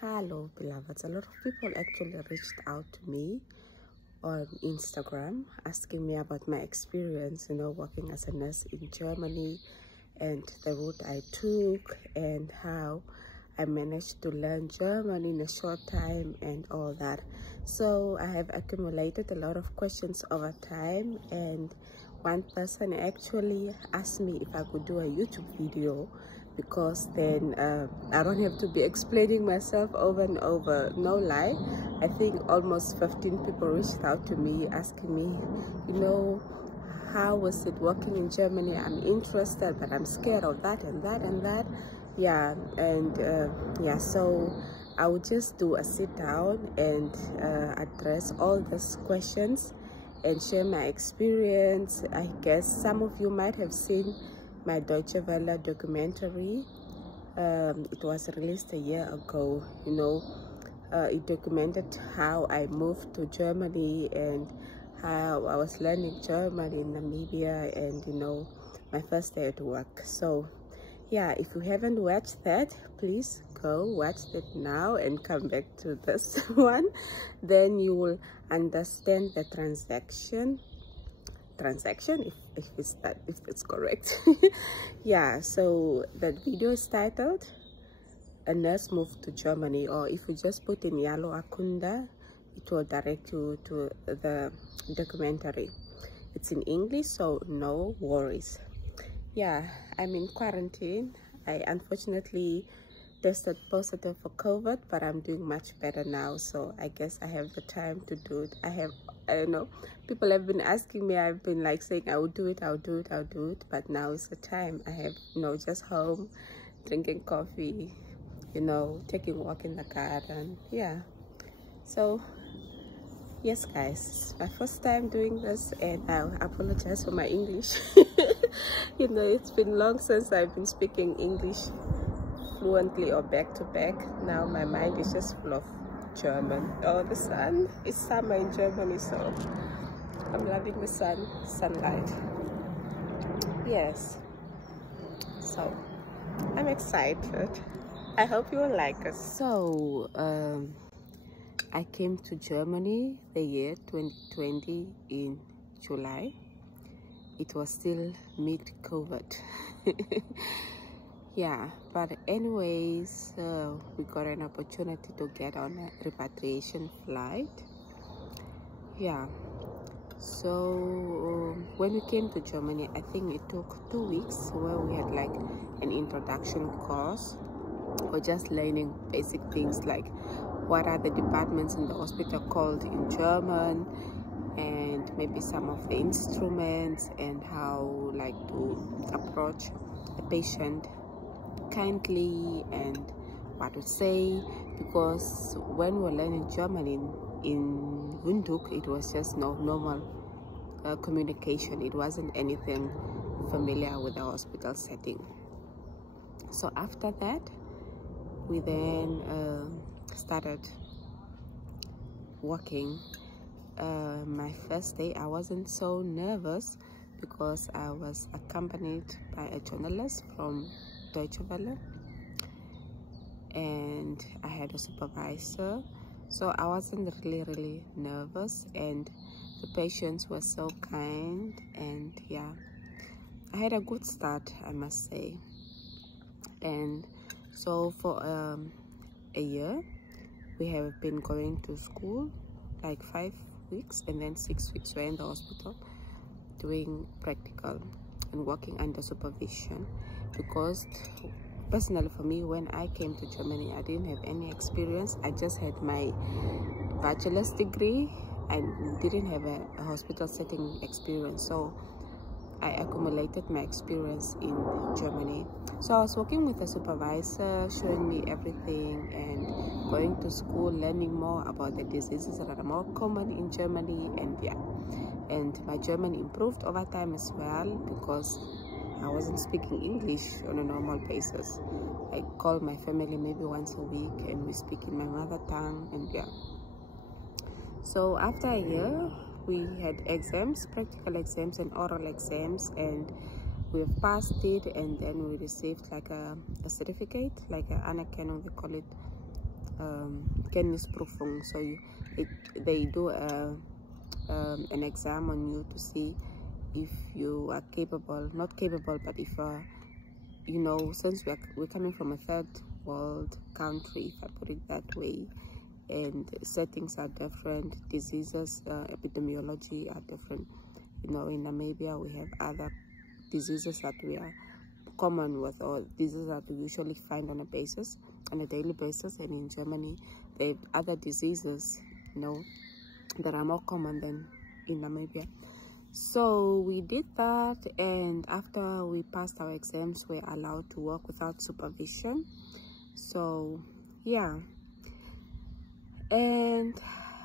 Hello beloveds, a lot of people actually reached out to me on Instagram asking me about my experience, working as a nurse in Germany and the route I took and how I managed to learn German in a short time and all that. So I have accumulated a lot of questions over time, and one person actually asked me if I could do a YouTube video, because then I don't have to be explaining myself over and over. No lie, I think almost 15 people reached out to me asking me, how was it working in Germany? I'm interested, but I'm scared of that and that and that. Yeah, and so I would just do a sit down and address all these questions and share my experience. I guess some of you might have seen my Deutsche Welle documentary. It was released a year ago. It documented how I moved to Germany and how I was learning German in Namibia and my first day at work. So yeah, if you haven't watched that, please go watch it now and come back to this one. Then you will understand the transaction if it's correct. Yeah, so that video is titled "A Nurse Moved to Germany," or if you just put in Yalo Akunda, it will direct you to the documentary. It's in English, so no worries. Yeah, I'm in quarantine. I unfortunately tested positive for COVID, but I'm doing much better now, so I guess I have the time to do it. I know people have been asking me, I've been like saying I will do it, but now is the time. I have just home, drinking coffee, taking a walk in the garden. Yeah, so yes guys, my first time doing this, and I apologize for my English. It's been long since I've been speaking English fluently or back to back. Now my mind is just full of German. Oh, the sun. It's summer in Germany, so I'm loving the sunlight. Yes, so I'm excited. I hope you will like it. So I came to Germany the year 2020 in July. It was still mid-COVID. Yeah, but anyways, we got an opportunity to get on a repatriation flight. Yeah, so when we came to Germany, I think it took 2 weeks where we had like an introduction course, or just learning basic things like what are the departments in the hospital called in German, and maybe some of the instruments and how to approach the patient kindly and what to say, because when we were learning German in Windhoek, it was just normal communication. It wasn't anything familiar with the hospital setting. So after that, we then started working. My first day, I wasn't so nervous because I was accompanied by a journalist from Deutsche Welle, and I had a supervisor, so I wasn't really nervous, and the patients were so kind, and yeah, I had a good start, I must say. And so for a year we have been going to school, like 5 weeks, and then 6 weeks we're in the hospital doing practical and working under supervision. Because personally for me, when I came to Germany, I didn't have any experience. I just had my bachelor's degree and didn't have a hospital setting experience, so I accumulated my experience in Germany. So I was working with a supervisor, showing me everything, and going to school, learning more about the diseases that are more common in Germany. And yeah, and my German improved over time as well, because I wasn't speaking English on a normal basis. I call my family maybe once a week and we speak in my mother tongue, and yeah. So after a year, we had exams, practical exams and oral exams, and we've passed it, and then we received like a certificate, like an Anerkennung, we call it, kennisprüfung. So they do an exam on you to see if you are capable, not capable, but if you know, since we're coming from a third world country, if I put it that way, and settings are different, diseases, epidemiology are different. You know, in Namibia we have other diseases that we are common with, or diseases that we usually find on a daily basis, and in Germany there are other diseases, you know, that are more common than in Namibia. So we did that, and after we passed our exams, we're allowed to work without supervision. So yeah, and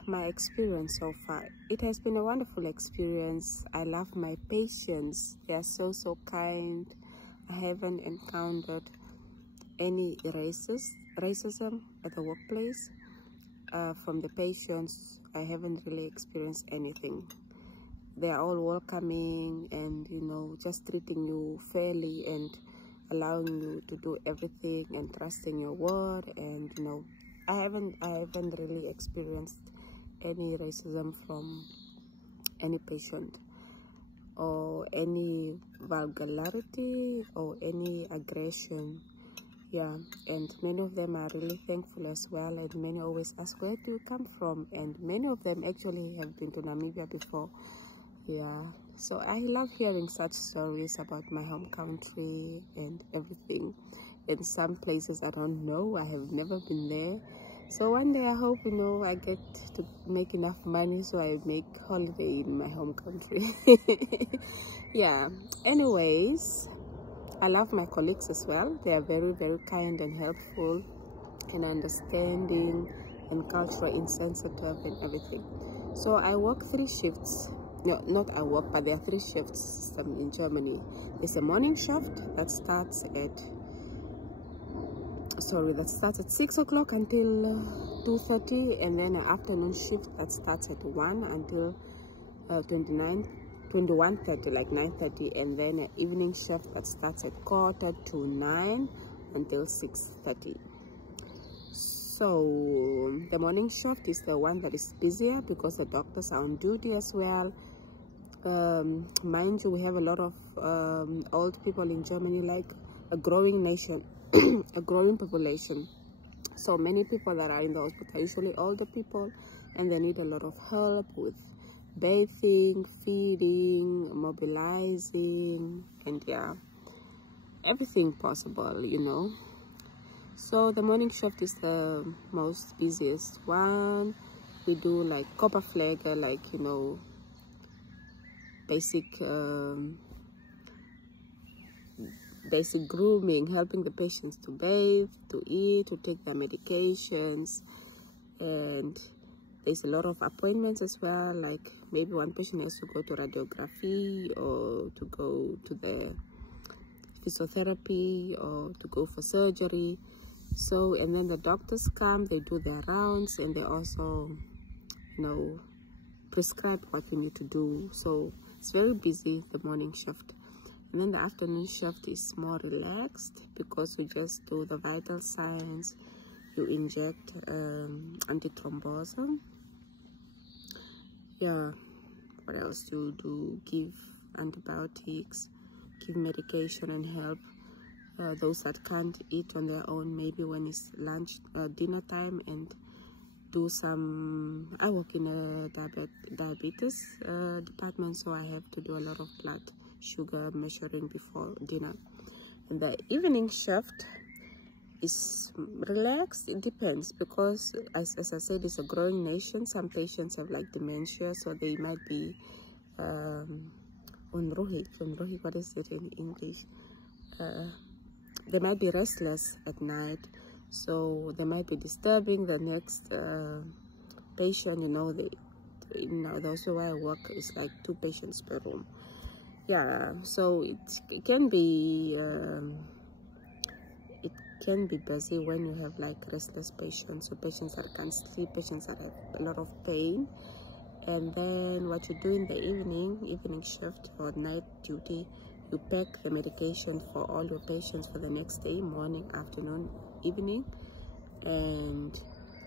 my experience so far, it has been a wonderful experience. I love my patients. They are so kind. I haven't encountered any racism at the workplace. From the patients, I haven't really experienced anything. They are all welcoming and, you know, just treating you fairly and allowing you to do everything and trusting your word. And, you know, I haven't really experienced any racism from any patient, or any vulgarity or any aggression. Yeah, and many of them are really thankful as well, and many always ask, where do you come from? And many of them actually have been to Namibia before. Yeah, so I love hearing such stories about my home country and everything. In some places I don't know, I have never been there. So one day I hope, you know, I get to make enough money so I make holiday in my home country. Yeah, anyways, I love my colleagues as well. They are very kind and helpful and understanding and culturally insensitive and everything. So I work 3 shifts. No, not I work, but there are 3 shifts in Germany. There's a morning shift that starts at 6 o'clock until 2:30, and then an afternoon shift that starts at 1 until 21:30, like 9:30, and then an evening shift that starts at 8:45 until 6:30. So the morning shift is the one that is busier because the doctors are on duty as well. Mind you, we have a lot of old people in Germany, like a growing nation, a growing population. So many people that are in the hospital are usually older people, and they need a lot of help with bathing, feeding, mobilizing, and yeah, everything possible, you know. So the morning shift is the most busiest one. We do like copper flag, like, you know, basic grooming, helping the patients to bathe, to eat, to take their medications. And there's a lot of appointments as well, like maybe one patient has to go to radiography, or to go to the physiotherapy, or to go for surgery. So, and then the doctors come, they do their rounds, and they also, you know, prescribe what you need to do. So it's very busy, the morning shift. And then the afternoon shift is more relaxed because you just do the vital signs, you inject antithrombosis. Yeah, what else do you do? Give antibiotics, give medication, and help those that can't eat on their own, maybe when it's dinner time, and do some, I work in a diabetes department, so I have to do a lot of blood sugar measuring before dinner. And the evening shift is relaxed. It depends, because as I said, it's a growing nation. Some patients have like dementia, so they might be onruhig, what is it in English? They might be restless at night, so they might be disturbing the next patient. You know, also where I work is like 2 patients per room. Yeah, so it can be busy when you have like restless patients, so patients that can't sleep, patients that have a lot of pain. And then what you do in the evening shift or night duty, you pack the medication for all your patients for the next day, morning, afternoon, evening, and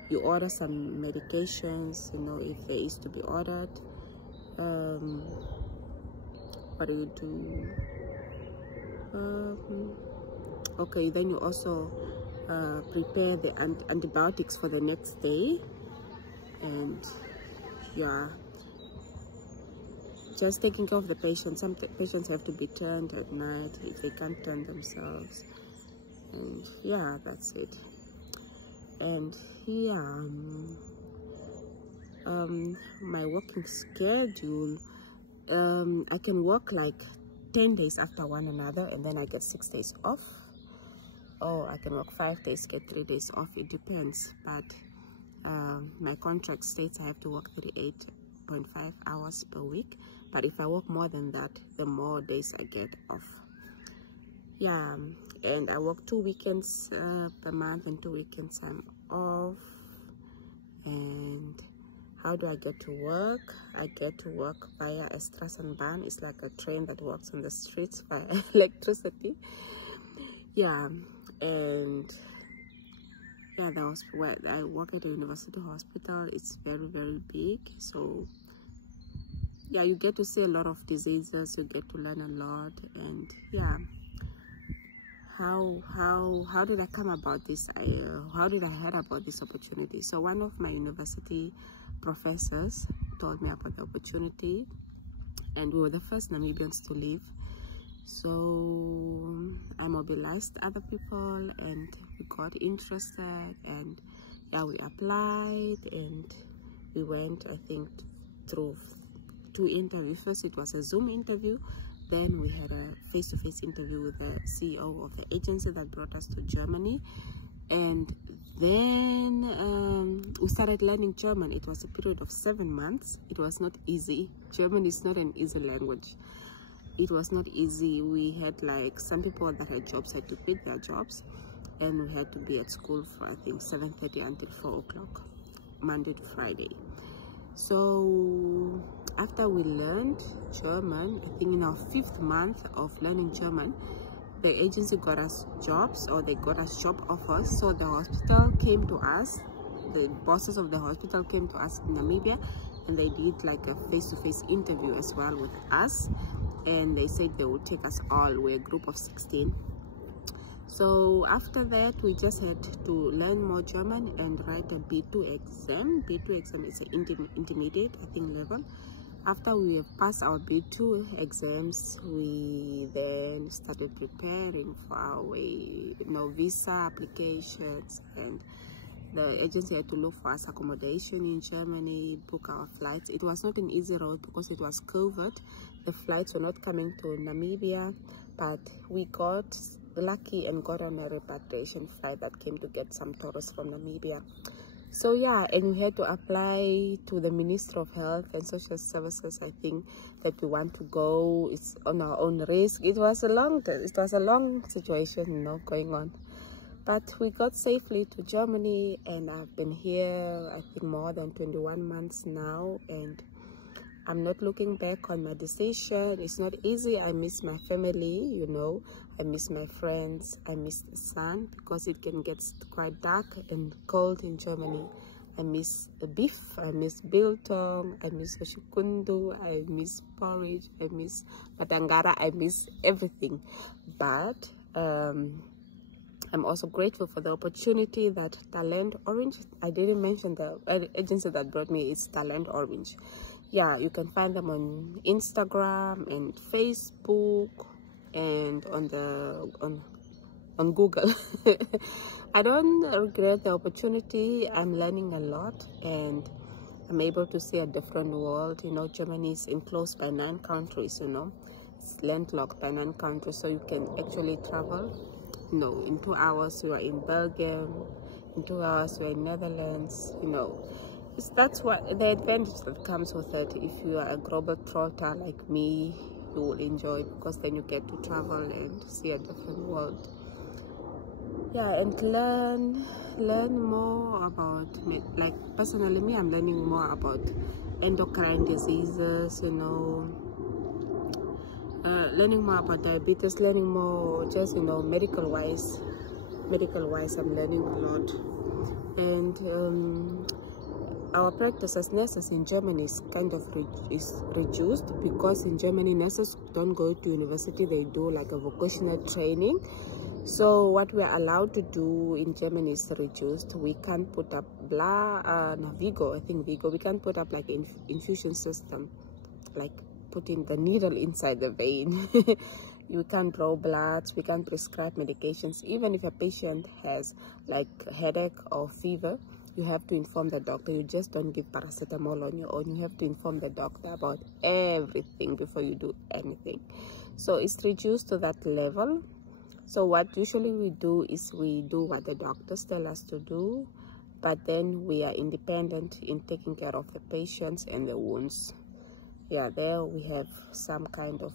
you order some medications, you know, if there is to be ordered. What do you do? Okay, then you also prepare the antibiotics for the next day, and yeah, just taking care of the patient. Some patients have to be turned at night if they can't turn themselves, and yeah, that's it. And yeah, my working schedule, I can work like 10 days after one another, and then I get 6 days off, or I can work 5 days, get 3 days off. It depends, but my contract states I have to work 38.5 hours per week, but if I work more than that, the more days I get off. Yeah, and I work 2 weekends per month, and 2 weekends I'm off. And how do I get to work? I get to work via a Straßenbahn. It's like a train that works on the streets via electricity. Yeah, and yeah, that was where I work at a university hospital. It's very, very big. So yeah, you get to see a lot of diseases. You get to learn a lot. And yeah, how did I come about this? How did I hear about this opportunity? So one of my university professors told me about the opportunity, and we were the first Namibians to leave. So I mobilized other people, and we got interested, and yeah, we applied, and we went, I think, through 2 interviews. First it was a Zoom interview, then we had a face-to-face interview with the CEO of the agency that brought us to Germany, and then we started learning German. It was a period of 7 months. It was not easy. German is not an easy language. It was not easy. We had, like, some people that had jobs had to quit their jobs, and we had to be at school for, I think, 7:30 until 4 o'clock, Monday to Friday. So after we learned German, I think in our 5th month of learning German, the agency got us jobs, or they got us job offers. So the hospital came to us, the bosses of the hospital came to us in Namibia, and they did like a face-to-face interview as well with us, and they said they would take us all. We're a group of 16. So after that, we just had to learn more German and write a B2 exam. B2 exam is an intermediate, I think, level. After we have passed our B2 exams, we then started preparing for our visa applications, and the agency had to look for us accommodation in Germany, book our flights. It was not an easy road because it was COVID. The flights were not coming to Namibia, but we got lucky and got on a repatriation flight that came to get some tourists from Namibia. So yeah, and we had to apply to the Ministry of Health and Social Services, I think, that we want to go. It's on our own risk. It was a long situation, you know, going on. But we got safely to Germany, and I've been here, I think, more than 21 months now, and I'm not looking back on my decision. It's not easy. I miss my family, you know. I miss my friends. I miss the sun, because it can get quite dark and cold in Germany. I miss the beef. I miss biltong. I miss oshikundu. I miss porridge. I miss matangara. I miss everything. But I'm also grateful for the opportunity that Talent Orange, I didn't mention the agency that brought me, is Talent Orange. Yeah, you can find them on Instagram and Facebook and on Google. I don't regret the opportunity. I'm learning a lot, and I'm able to see a different world. You know, Germany is enclosed by 9 countries, you know. It's landlocked by 9 countries, so you can actually travel. You know, in 2 hours you are in Belgium, in 2 hours you are in Netherlands, you know. That's what the advantage that comes with it. If you are a global trotter like me, you will enjoy it, because then you get to travel and see a different world. Yeah, and learn more about, like, personally, me, I'm learning more about endocrine diseases, you know, learning more about diabetes, learning more just, you know, medical wise I'm learning a lot. And our practice as nurses in Germany is kind of reduced, because in Germany nurses don't go to university, they do like a vocational training. So what we are allowed to do in Germany is reduced. We can't put up Vigo, I think Vigo, we can't put up like infusion system, like putting the needle inside the vein. You can't draw blood, we can't prescribe medications. Even if a patient has like headache or fever, you have to inform the doctor. You just don't give paracetamol on your own. You have to inform the doctor about everything before you do anything. So it's reduced to that level. So what usually we do is we do what the doctors tell us to do, but then we are independent in taking care of the patients and the wounds. Yeah, there we have some kind of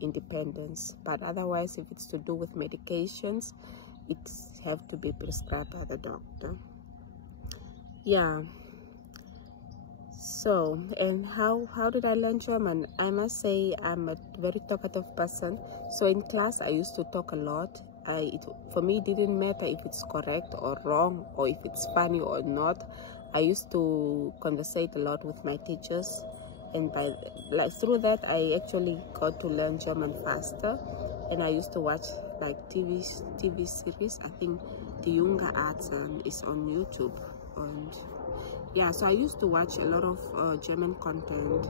independence, but otherwise if it's to do with medications, it have to be prescribed by the doctor. Yeah. So, and how did I learn German? I must say I'm a very talkative person. So in class I used to talk a lot. For me it didn't matter if it's correct or wrong, or if it's funny or not. I used to conversate a lot with my teachers, and through that I actually got to learn German faster. And I used to watch like TV series. I think the Junge Arzt is on YouTube. And yeah, so I used to watch a lot of German content,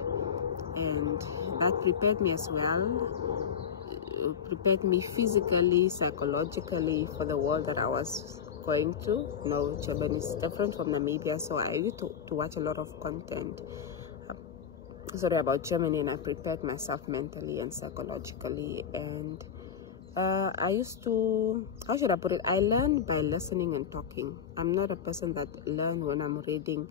and that prepared me as well. Prepared me physically, psychologically for the world that I was going to. You know, Germany is different from Namibia, so I used to watch a lot of content about Germany, and I prepared myself mentally and psychologically. And I used to, how should I put it, I learn by listening and talking. I'm not a person that learn when I'm reading.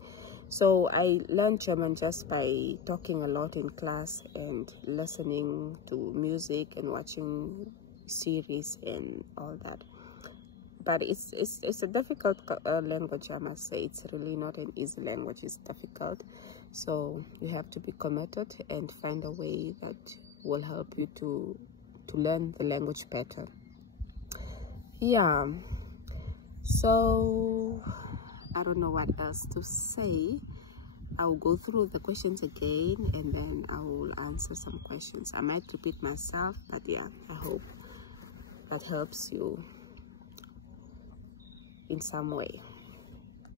So I learned German just by talking a lot in class and listening to music and watching series and all that. But it's a difficult language, I must say. It's really not an easy language. It's difficult. So you have to be committed and find a way that will help you to learn the language better. Yeah, so I don't know what else to say. I'll go through the questions again, and then I will answer some questions. I might repeat myself, but yeah, I hope that helps you in some way.